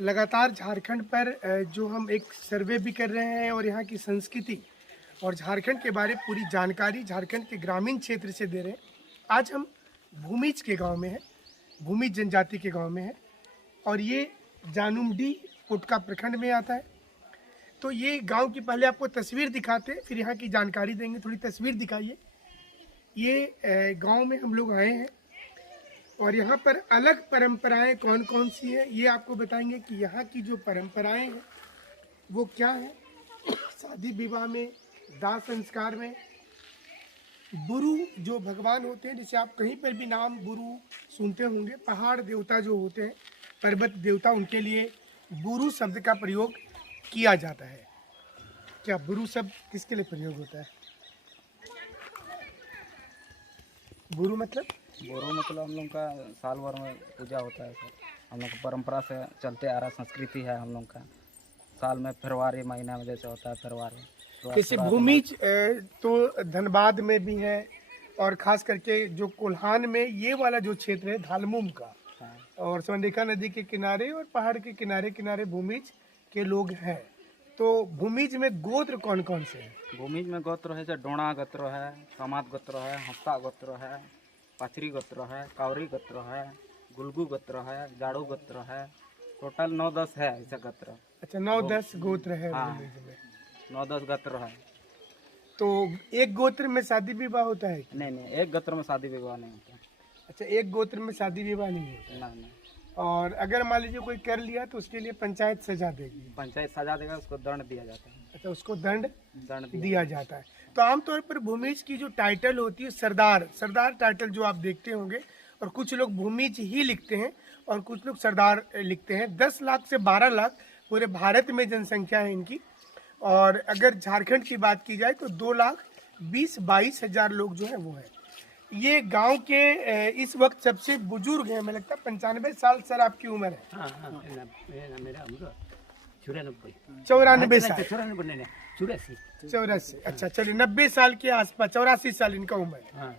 लगातार झारखंड पर जो हम एक सर्वे भी कर रहे हैं और यहाँ की संस्कृति और झारखंड के बारे पूरी जानकारी झारखंड के ग्रामीण क्षेत्र से दे रहे हैं। आज हम भूमिज के गांव में हैं, भूमिज जनजाति के गांव में हैं और ये जानुमडी पोटका प्रखंड में आता है। तो ये गांव की पहले आपको तस्वीर दिखाते हैं, फिर यहाँ की जानकारी देंगे। थोड़ी तस्वीर दिखाइए। ये गांव में हम लोग आए हैं और यहाँ पर अलग परंपराएं कौन कौन सी हैं ये आपको बताएंगे कि यहाँ की जो परंपराएं हैं वो क्या है। शादी विवाह में, दाह संस्कार में बुरु जो भगवान होते हैं, जैसे आप कहीं पर भी नाम बुरु सुनते होंगे, पहाड़ देवता जो होते हैं, पर्वत देवता, उनके लिए बुरु शब्द का प्रयोग किया जाता है। क्या बुरु शब्द किसके लिए प्रयोग होता है? बुरु मतलब हम लोग का साल भर में पूजा होता है सर। हम लोग का परंपरा से चलते आ रहा संस्कृति है हम लोग का। साल में फरवरी महीना में जैसे होता है फरवरी। जैसे भूमिज तो धनबाद में भी है और खास करके जो कोल्हान में ये वाला जो क्षेत्र है धालमुम का, हाँ। और सोनरेखा नदी के किनारे और पहाड़ के किनारे किनारे भूमिज के लोग हैं। तो भूमिज में गोत्र कौन कौन से हैं? भूमिज में गोत्र है जैसे डोणा गोत्र है, समात गोत्र है, हंसता गोत्र है, पाचरी गोत्र है, कावरी गोत्र है, गुलगू गोत्र है, जाड़ू गोत्र है। टोटल 9-10 है ऐसा गोत्र। अच्छा, 9-10 गोत्र है हाँ। भूमिज में। 9-10 गोत्र है। तो एक गोत्र में शादी विवाह होता है? नहीं, एक गोत्र में शादी विवाह नहीं होता। अच्छा, एक गोत्र में शादी विवाह नहीं होता। नहीं। और अगर मान लीजिए कोई कर लिया तो उसके लिए पंचायत सजा देगी? पंचायत सजा देगा, उसको दंड दिया जाता है। अच्छा, उसको दंड दंड दिया जाता है। तो आमतौर पर भूमिज की जो टाइटल होती है सरदार टाइटल जो आप देखते होंगे, और कुछ लोग भूमिज ही लिखते हैं और कुछ लोग सरदार लिखते हैं। 10 लाख से 12 लाख पूरे भारत में जनसंख्या है इनकी। और अगर झारखंड की बात की जाए तो 2,20,22 हजार लोग जो है वो है। ये गांव के इस वक्त सबसे बुजुर्ग हैं, मुझे लगता है 95 साल सर आपकी उम्र है। मेरा उम्र 94 94 साल, 84। अच्छा चलिए 90 साल के आसपास, 84 साल इनका उम्र है। हाँ।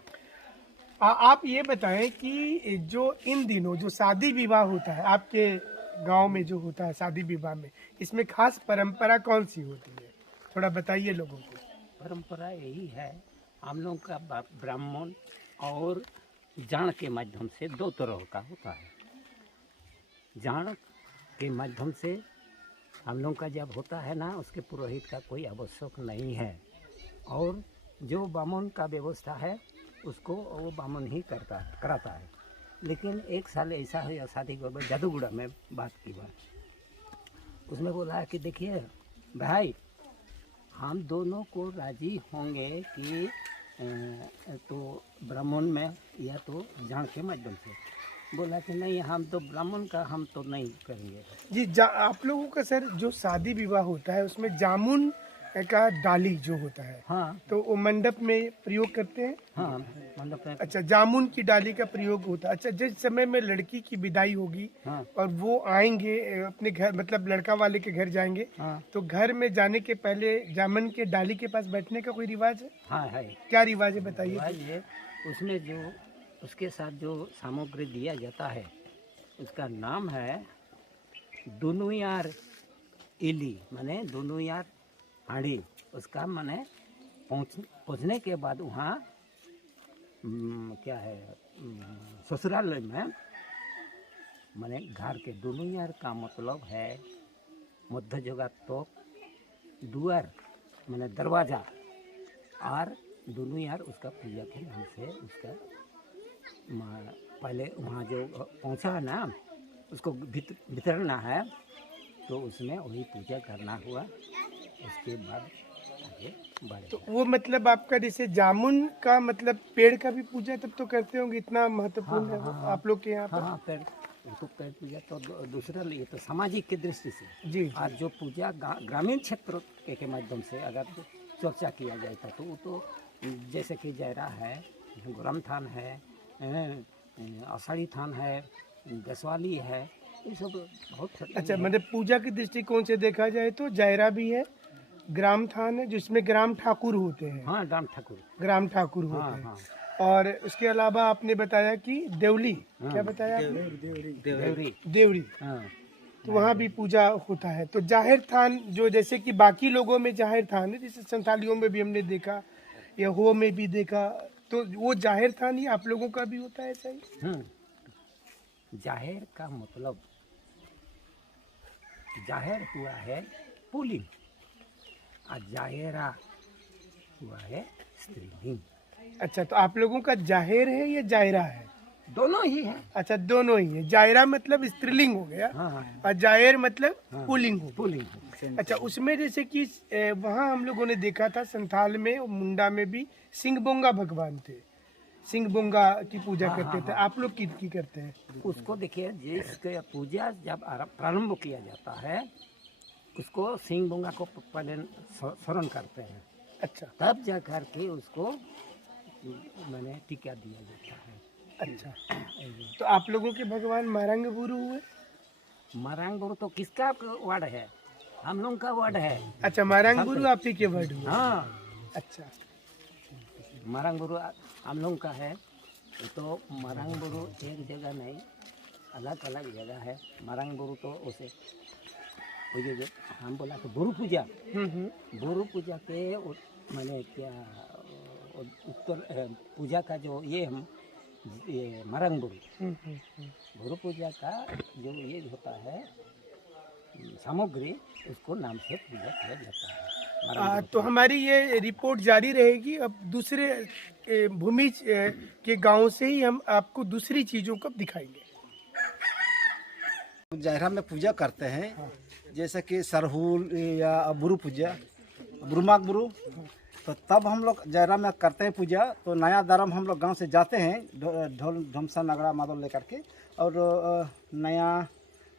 आप ये बताएं कि जो इन दिनों जो शादी विवाह होता है आपके गांव में, जो होता है शादी विवाह में, इसमें खास परंपरा कौन सी होती है? थोड़ा बताइए लोगों को। परंपरा यही है, हम लोग का ब्राह्मण और जान के माध्यम से 2 तरह का होता है। जान के माध्यम से हम लोग का जब होता है ना, उसके पुरोहित का कोई आवश्यक नहीं है, और जो बामन का व्यवस्था है उसको वो बामन ही कराता है। लेकिन एक साल ऐसा हुआ शादी को जादूगुड़ा में बात की बात, उसमें बोला है कि देखिए भाई, हम दोनों को राजी होंगे कि तो ब्राह्मण में या तो जान के माध्यम से। बोला कि नहीं, हम तो ब्राह्मण का हम तो नहीं करेंगे जी। आप लोगों का सर जो शादी विवाह होता है उसमें जामुन का डाली जो होता है, हाँ, तो वो मंडप में प्रयोग करते हैं? हाँ, मंडप में। अच्छा, जामुन की डाली का प्रयोग होता है। अच्छा, जिस समय में लड़की की विदाई होगी, हाँ, और वो आएंगे अपने घर, मतलब लड़का वाले के घर जाएंगे, हाँ, तो घर में जाने के पहले जामुन के डाली के पास बैठने का कोई रिवाज है? हाँ है। क्या रिवाज है बताइए। भाई ये उसमें जो उसके साथ जो सामग्री दिया जाता है उसका नाम है दुनुयार इली, माने दुनुयार हांडी। उसका माने पहुँचने के बाद वहाँ क्या है, ससुराल में, माने घर के दुनुयार का मतलब है मध्य जगह तो दुआर माने दरवाज़ा, और दुनुयार उसका पूजा के नाम से उसका पहले वहाँ जो पहुँचा है ना उसको वितरना है, तो उसमें वही पूजा करना हुआ। उसके बाद आगे बढ़े। तो वो मतलब आपका जैसे जामुन का मतलब पेड़ का भी पूजा तब तो करते होंगे, इतना महत्वपूर्ण है वो आप लोग के यहाँ पर? हाँ, पेड़, उनको पेड़ पूजा तो दूसरा लिए तो सामाजिक की दृष्टि से जी। और जो पूजा ग्रामीण क्षेत्र के माध्यम से अगर चर्चा किया जाए तो वो तो जैसे कि जयरा है, गोरम थान है, आषाढ़ी थान है, दसवाली है, ये सब बहुत। अच्छा, मतलब पूजा की दृष्टिकोण से देखा जाए तो जायरा भी है, ग्राम थान है जिसमें ग्राम ठाकुर होते हैं। हाँ, ग्राम ठाकुर होते हाँ, हैं। हाँ। और उसके अलावा आपने बताया कि देवली, हाँ, क्या बताया आपने? देवरी। देवरी। हाँ, तो वहाँ भी पूजा होता है। तो जाहिर थान जो जैसे कि बाकी लोगों में जाहिर थान है, जैसे संथालियों में भी हमने देखा या हो में भी देखा, तो वो जाहिर थान ही आप लोगों का भी होता है ऐसा ही? जाहिर का मतलब जाहिर हुआ है पुल्लिंग और जाहिरा हुआ है स्त्रीलिंग। अच्छा, तो आप लोगों का जाहिर है या जायरा है? दोनों ही है। अच्छा, दोनों ही है। जायरा मतलब स्त्रीलिंग हो गया और जाहिर मतलब पुल्लिंग हो गया। पुल्लिंग। अच्छा, उसमें जैसे कि वहाँ हम लोगों ने देखा था संथाल में और मुंडा में भी सिंहबोंगा भगवान थे, सिंहबोंगा की पूजा करते थे। आप लोग की करते हैं? उसको देखिए, जिसके पूजा जब प्रारंभ किया जाता है उसको सिंहबोंगा को पहले स्मरण करते हैं, अच्छा तब जा कर के उसको मैंने टीका दिया जाता है। अच्छा, तो आप लोगों के भगवान मारंग गुरु हुए? मरांग गुरु तो किसका वर्ड है? हम लोग का वर्ड है। अच्छा, मारंग गुरु आप ही के वर्ड हुए? हाँ, अच्छा, मरांग गुरु हम लोग का है। तो मरांग गुरु एक जगह नहीं, अलग अलग जगह है। मरांग गुरु तो उसे वो जो हम बोला तो गुरु पूजा, गुरु पूजा के मैंने क्या उत्तर पूजा का जो ये मरांग गुरु, गुरु पूजा का जो ये होता है सामग्री, उसको नाम से पूजा किया जाता है मरांग गुरु। तो हमारी ये रिपोर्ट जारी रहेगी। अब दूसरे भूमिज के गांव से ही हम आपको दूसरी चीज़ों को दिखाएंगे। जायरा में पूजा करते हैं, जैसे कि सरहुल या बुरु पूजा, बुरुमाग बुरु, तो तब हम लोग जायरा में करते हैं पूजा। तो नया धर्म हम लोग गांव से जाते हैं ढोल ढमसा नगड़ा मादल लेकर के, और नया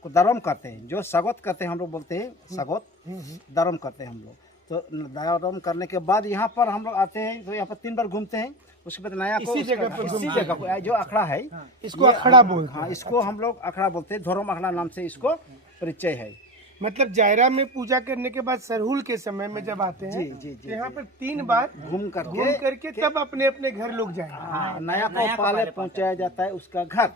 को धर्म करते हैं, जो स्वागत करते हैं हम लोग बोलते हैं स्वागत धर्म करते हैं हम लोग। तो धर्म करने के बाद यहाँ पर हम लोग आते हैं, तो यहाँ पर 3 बार घूमते हैं। उसके बाद नया को इसी जगह पर इसी जगह पर जो अखड़ा है, इसको अखड़ा बोलते हैं। हाँ, इसको हम लोग अखड़ा बोलते हैं, धर्म अखड़ा नाम से इसको परिचय है। मतलब जायरा में पूजा करने के बाद सरहुल के समय में जब आते हैं, जी, तो यहाँ पर 3 बार घूम घूम करके तब अपने अपने घर लोग जाएंगे। हाँ, नया को पहले पहुंचाया जाता है उसका घर।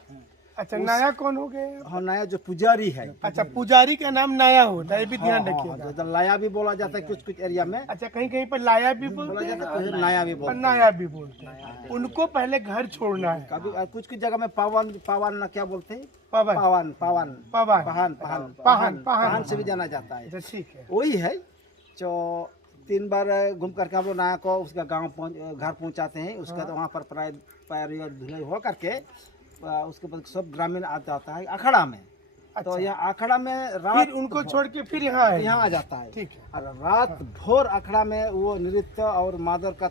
अच्छा, नया कौन हो गए? हाँ, नया जो पुजारी है। अच्छा, पुजारी का नाम नया होता है, ये भी ध्यान रखिएगा। जो लाया भी बोला जाता है कुछ कुछ एरिया में, अच्छा, कहीं कहीं पर लाया भी बोलते बोला हैं जाता है, नया भी और बोलते हैं। नया भी बोलते हैं। उनको पहले घर छोड़ना है। कभी कुछ कुछ जगह में पावन पावन ना क्या बोलते हैं, पवन पावन पावन पवन पहन पहन पहन पहन से भी जाना जाता है। अच्छा, ठीक है। वही है जो 3 बार घूम करके हम लोग नया को उसका गांव घर पहुंचाते हैं। उसका तो वहाँ पर पैर धुलाई हो करके उसके बाद सब ग्रामीण आ जाता है अखड़ा में। तो यहाँ अखड़ा में रात फिर उनको छोड़ के फिर यहाँ आए। यहाँ आ जाता है। ठीक है। और रात भर अखड़ा में वो नृत्य और मादर का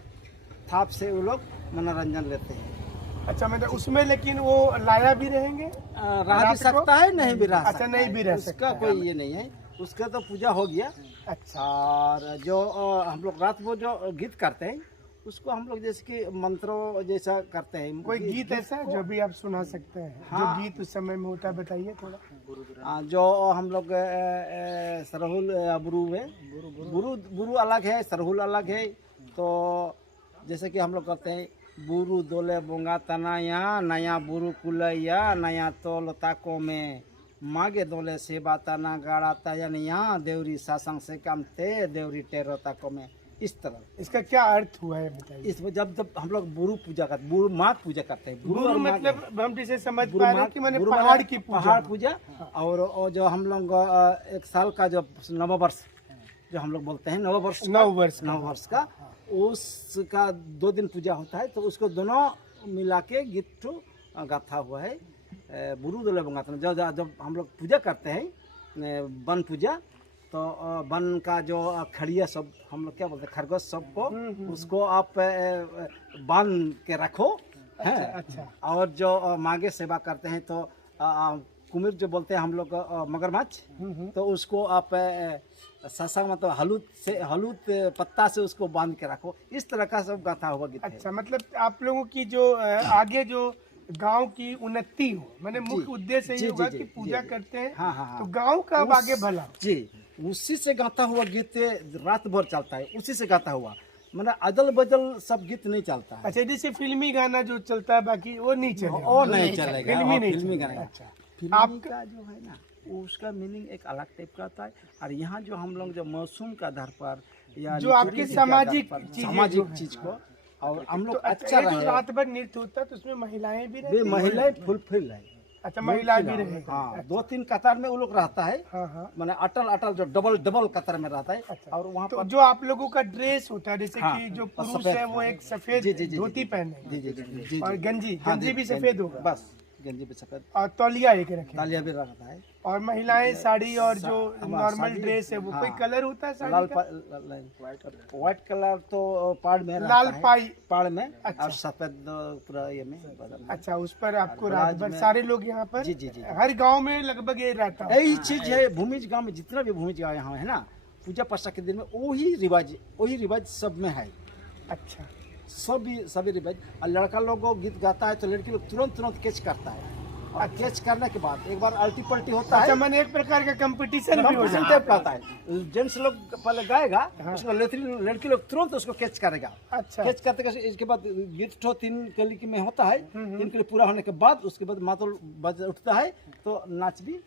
थाप से वो लोग मनोरंजन लेते हैं। अच्छा, मतलब उसमें लेकिन वो लाया भी रहेंगे? रह रात भी को? सकता है, नहीं भी रह अच्छा, सकता नहीं है। भी रह उसका सकता कोई ये नहीं है, उसका तो पूजा हो गया। अच्छा, और जो हम लोग रात को जो गीत करते हैं उसको हम लोग जैसे कि मंत्रों जैसा करते हैं। कोई गीत ऐसा है जो भी आप सुना सकते हैं? हाँ। जो गीत उस समय में होता है बताइए थोड़ा। जो हम लोग सरहुल बुरु है, बुरु बुरु अलग है, सरहुल अलग है। तो जैसे कि हम लोग करते हैं, बुरु दोले बोंगा तनाया नया बुरु कुलैया नया तोल ताको में मागे दोले से बाताना गाड़ा तयनिया देवरी सासंग से कमते देवरी टेरो ताको में। इस तरह इसका क्या अर्थ हुआ है बताइए। इस जब जब हम लोग बुरु पूजा करते, बुरु माघ पूजा करते हैं। गुरु और माघ- मतलब हम जैसे समझ बुरु पा रहे हैं माघ- कि मैंने बुरु पहाड़ माघ- की पूजा। पहाड़ पूजा। और जो हम लोग 1 साल का जो नववर्ष जो हम लोग बोलते हैं, नववर्ष का उसका 2 दिन पूजा होता है। तो उसको दोनों मिला के गीत गाथा हुआ है। बुरु दोले बंगा जब हम लोग पूजा करते हैं वन पूजा, तो वन का जो खड़िया सब हम लोग क्या बोलते हैं, खरगोश सबको उसको आप बांध के रखो। अच्छा, है अच्छा। और जो मागे सेवा करते हैं तो कुमिर जो बोलते हैं हम लोग मगरमच्छ, तो उसको आप ससा मतलब हलूत पत्ता से उसको बांध के रखो। इस तरह का सब गाथा हुआ गीत है। अच्छा, मतलब आप लोगों की जो आगे जो गांव की उन्नति हो, मैंने मुख्य उद्देश्य जी, ये होगा जी, कि जी, पूजा जी। करते हैं हाँ, हाँ, हाँ। तो गांव का अब आगे भला हो। जी, उसी से गाता हुआ गीत रात भर चलता है, उसी से गाता हुआ। मतलब अदल बदल सब गीत नहीं चलता है। अच्छा, जैसे फिल्मी गाना जो चलता है बाकी वो नहीं चलेगा। और नहीं चलेगा। फिल्मी और नहीं फिल्मी चलेगा। गाना। अच्छा, फिल्मी आपका का जो है ना, उसका मीनिंग एक अलग टाइप का होता है। और यहाँ जो हम लोग जो मौसम के आधार पर या जो आपके लिटरेचर के सामाजिक आधार पर, चीजें सामाजिक जो चीज को, और हम तो लोग अच्छा, अच्छा ये जो रहे, रात भर नृत्य होता है तो उसमें महिलाएं भी रहती वे हैं? महिलाएं फुलफिल है। अच्छा, महिलाएं भी रहे। हाँ, 2-3 कतार में वो लोग रहता है, हाँ हाँ। माने अटल अटल जो डबल डबल कतार में रहता है। अच्छा। और वहाँ तो पर जो आप लोगों का ड्रेस होता है, जैसे हाँ, कि जो और पुरुष सफेद। है वो एक सफेद जी, जी, जी, धोती जी, पहने जी जी जी जी और जी। गंजी हाँ, गंजी भी गंजी, सफेद होगा, बस गंजी भी सफेद, और तौलिया एक रखे, तालिया भी रहता है। और महिलाएं साड़ी और जो नॉर्मल साड़ी, ड्रेस है वो कोई हाँ। कलर होता है लाल साड़ी का? व्हाइट कलर तो पाड़ में रहता लाल है, पाई। पाड़ में, अच्छा। और सफेद पूरा ये में बदल में। अच्छा, उस पर आपको और रात ब्लाउज भर में- सारे लोग यहाँ पर, जी, जी, जी, जी। हर गांव में लगभग ये रहता है। यही चीज है भूमिज गांव में, जितना भी भूमिज गांव यहाँ है ना, पूजा पाठा के दिन में वही रिवाज सब में है। अच्छा, सभी रिवाज। और लड़का लोग को गीत गाता है तो लड़की लोग तुरंत कैच करता है, और कैच करने के बाद एक बार अल्टी पल्टी होता है, अच्छा, मैंने एक प्रकार का कंपटीशन भी हो कंपटीशन जाता टाइप का होता है। जेंट्स लोग पहले गाएगा, उसको लड़की लोग तुरंत उसको कैच करेगा। है। अच्छा, कैच करते करते इसके बाद गीत तो 3 कली में होता है, 3 कली पूरा होने के बाद उसके बाद मातल बज उठता है तो नाच भी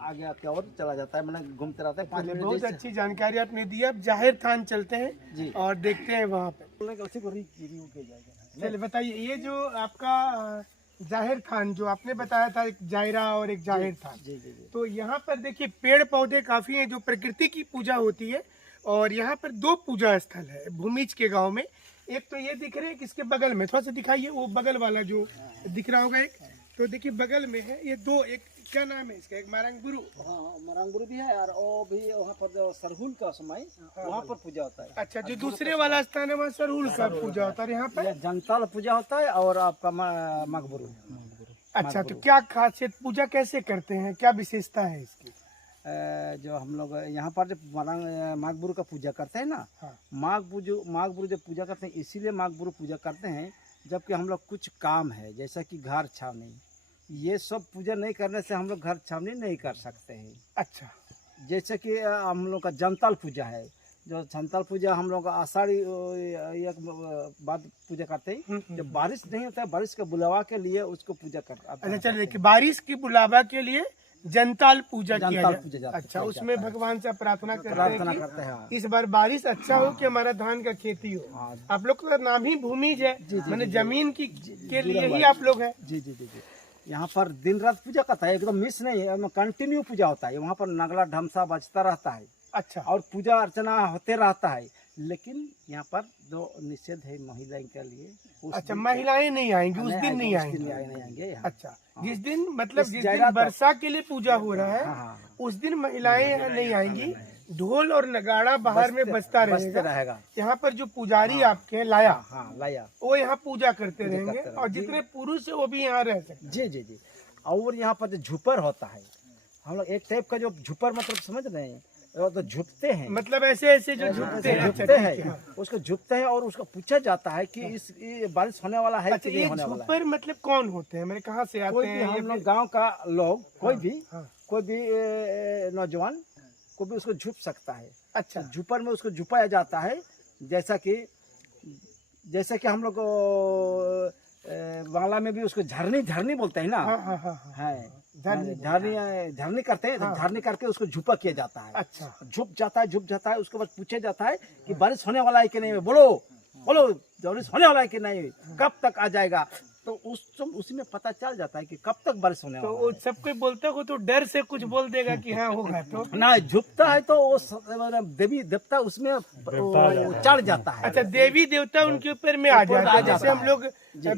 आगे आके और चला जाता है, मैंने घूमते रहता है 5 मिनट। बहुत अच्छी जानकारी आपने दी। अब जाहिर थान चलते हैं जी। और देखते हैं वहाँ पे। उसी को रिव्यू किया जाएगा। चलिए बताइए, ये जो आपका जाहिर थान जो आपने बताया था, एक जायरा और एक जाहिर थान, जी जी जी। तो यहाँ पर देखिए पेड़ पौधे काफी हैं, जो प्रकृति की पूजा होती है। और यहाँ पर 2 पूजा स्थल है भूमिज के गांव में। एक तो ये दिख रहे हैं, किसके बगल में, थोड़ा सा दिखाइए, वो बगल वाला जो दिख रहा होगा एक, तो देखिए बगल में है ये 2, एक क्या नाम है इसका, एक मारंगबुरु। हाँ, मरंगुरु भी है, और वो भी वहाँ पर जो सरहुल का समय वहाँ पर पूजा होता है। अच्छा, जो दूसरे वाला स्थान है वहाँ सरहुल का पूजा होता है, यहाँ पर यह जनताल पूजा होता है, और आपका मकबुरु। अच्छा, तो क्या खासियत, पूजा कैसे करते हैं, क्या विशेषता है इसकी? जो हम लोग यहाँ पर जब माघबुरु का पूजा करते हैं ना, हाँ। माघबुरु जब पूजा करते हैं, इसीलिए माघबुरु पूजा करते हैं जबकि हम लोग कुछ काम है, जैसा कि घर छावनी, ये सब पूजा नहीं करने से हम लोग घर छावनी नहीं कर सकते हैं। अच्छा, जैसे कि हम लोग का जनताल पूजा है, जो जनताल पूजा हम लोग आषाढ़ी एक बाद पूजा करते हैं, जब बारिश नहीं होता है, बारिश के बुलावा के लिए उसको पूजा करते हैं। अच्छा, चलिए कि बारिश की बुलावा के लिए जनताल पूजा किया जनताल जाए। पूजा जाता है, अच्छा, किया उसमें जाता है। भगवान से प्रार्थना करते प्रार्थना हैं करते हैं, हाँ। कि इस बार बारिश अच्छा हो, कि हमारा धान का खेती हो। हाँ। आप लोग का नाम ही भूमिज है, मैंने जमीन की के लिए ही आप लोग हैं। जी जी जी जी। यहाँ पर दिन रात पूजा करता है, एकदम मिस नहीं है, कंटिन्यू पूजा होता है। वहाँ पर नगला ढमसा बजता रहता है, अच्छा, और पूजा अर्चना होते रहता है। लेकिन यहाँ पर जो निषेध है महिलाओं के लिए, उस अच्छा, दिन- महिलाएं नहीं आएंगी उस दिन, नहीं उस दिन आएंगी। नहीं आएंगे यहाँ। अच्छा, जिस दिन मतलब इस जिस जायरा दिन तक- वर्षा के लिए पूजा हो रहा है, हाँ, उस दिन महिलाएं यहाँ नहीं आएंगी। ढोल और नगाड़ा बाहर में बजता बजते रहेगा। रहेगा। यहाँ पर जो पुजारी आपके हैं लाया, हाँ, लाया। वो यहाँ पूजा करते रहेंगे, करते और रहेंगे। जितने पुरुष है वो भी यहाँ रह सकते जी जी जी। और यहाँ पर जो झुपर होता है, हम लोग एक टाइप का जो झुपर, मतलब समझ रहे हैं, वो तो झुकते हैं, हैं। मतलब ऐसे ऐसे जो झुकते हैं। अच्छा, झुकते ठीक है। हैं, उसको झुकते हैं, और उसको पूछा जाता है कि ये बारिश होने वाला है अच्छा, कि नहीं ये होने वाला है। झुपर मतलब कौन होते हैं, मेरे कहाँ से आते कोई भी हैं? हम ये लोग फिर- गांव का लोग, कोई हाँ। भी नौजवान को भी उसको झुप सकता है। अच्छा, झुपर में उसको झुपाया जाता है, जैसा कि हम लोग बांग्ला में भी उसको झरनी बोलते हैं ना। हाँ हाँ हाँ हाँ। है झरनी झरनी करते हैं, हाँ। झरनी करके उसको झुपा किया जाता है। अच्छा, झुप जाता है, उसके बाद पूछा जाता है कि बारिश होने वाला है कि नहीं, बोलो बारिश होने वाला है कि नहीं, कब तक आ जाएगा। तो उसी में पता चल जाता है कि कब तक बारिश होने तो वाला वो है। सब कोई बोलते हो तो डर से कुछ बोल देगा कि हाँ होगा, तो ना झुकता है तो वो देवी देवता उसमें चढ़ जाता है। अच्छा, देवी देवता उनके ऊपर में आ जाता है। जाता जैसे हम लोग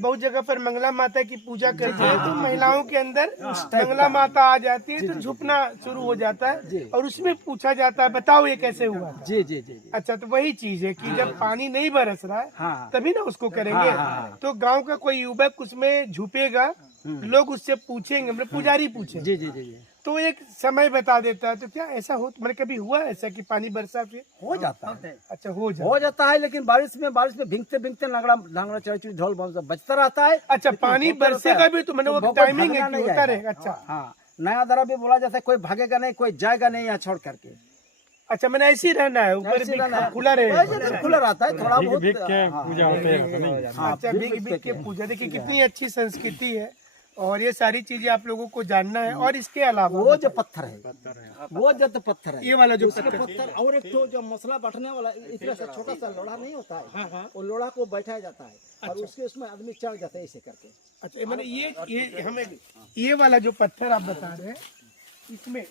बहुत जगह पर मंगला माता की पूजा करते हैं, तो महिलाओं के अंदर मंगला माता आ जाती है, तो झुकना शुरू हो जाता है, और उसमें पूछा जाता है बताओ ये कैसे हुआ था। जी जी जी। अच्छा, तो वही चीज है कि जब पानी नहीं बरस रहा है हाँ। तभी ना उसको करेंगे। हाँ। तो गांव का कोई युवक उसमें झुकेगा, लोग उससे पूछेंगे, मतलब पुजारी पूछेंगे, जी जी जी जी। तो एक समय बता देता है। तो क्या ऐसा हो, मतलब कभी हुआ ऐसा कि पानी बरसा फिर? हो जाता है, अच्छा, हो जाता है, लेकिन बारिश में भीगते ढांगड़ा चढ़ी ढोल बजता रहता है। अच्छा, लेकिन पानी होता रहता बरसेगा है। भी तो मैंने वो कोई टाइमिंग भागना है कि नहीं होता है। रहेगा। अच्छा हाँ, नया दरा भी बोला जाता है, कोई भागेगा नहीं, कोई जाएगा नहीं यहाँ छोड़ करके। अच्छा, मैंने ऐसे ही रहना है, ऊपर ऐसे भी रहना है। खुला रहेगा। ऐसे खुला रहता है, थोड़ा बहुत पूजा होते रहता नहीं। हाँ, अच्छा, भीग भीग के पूजा, देखिए कितनी अच्छी संस्कृति है। और ये सारी चीजें आप लोगों को जानना है। और इसके अलावा वो जो पत्थर है, वो जो तो पत्थर है, ये वाला जो उसके पत्थर और एक तो जो मसला बैठने वाला इतना सा छोटा सा लोढ़ा नहीं होता है, हाँ हाँ। वो लोढ़ा को बैठाया जाता है और उसके उसमें आदमी चढ़ जाता है ऐसे करके। अच्छा, मैंने ये हमें ये वाला जो पत्थर आप बता रहे हैं इसमें,